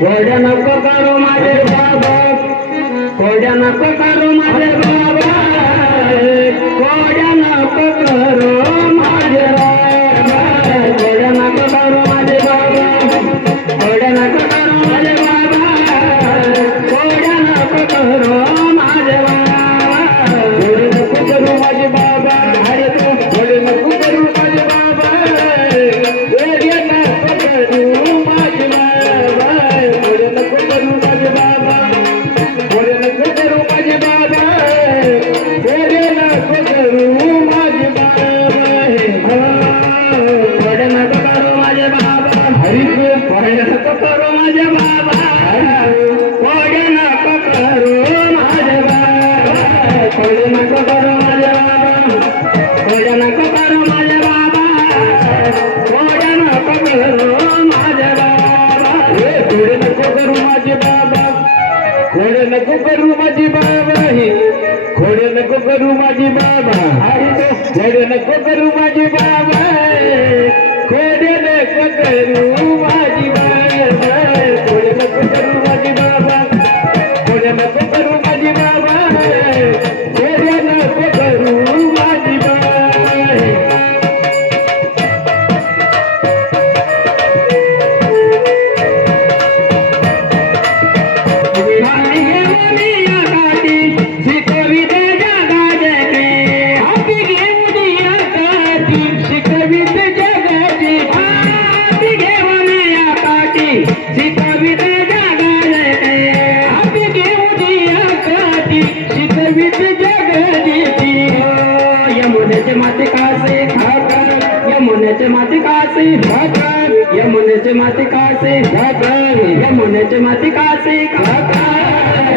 कोड्या नको करू माझे बाबा, कोड्या नको करू माझे बाबा, कोड्या नको करू माझे बाबा, कोड्या नको करू माझे बाबा, कोड्या नको करू माझे बाबा, कोड्या नको करू माझे बाबा, कोड्या नको करू माझे बाबा, अरे तो कोड्या नको करू माझे बाबा, कोड्या नको करू माझे बाबा, कोड्या नको करू माझे बाबा, कोड्या नको करू माझे बाबा, कोड्या नको करू माझे बाबा, कोड्या नको करू माझे बाबा, हरी कोड्या नको करू माझे बाबा, कोड्या नको करू माझे बाबा, कोड्या नको करू माझे बाबा, कोड्या नको करू माझे बाबा, कोड्या नको करू माझे बाबा, कोड्या नको करू माझे बाबा, कोड्या नको करू माझे बाबा, कोड्या नको करू माझे बाबा, कोड्या नको करू माझे बाबा, कोड्या नको करू माझे बाबा, कोड्या नको करू माझे बाबा, कोड्या नको करू माझे बाबा, कोड्या नको करू माझे बाबा. यमुनेचे माती कासे खाकर, यमुनेचे माती कासे खाकर, यमुनेचे माती कासे खाकर, यमुनेचे माती कासे खाकर.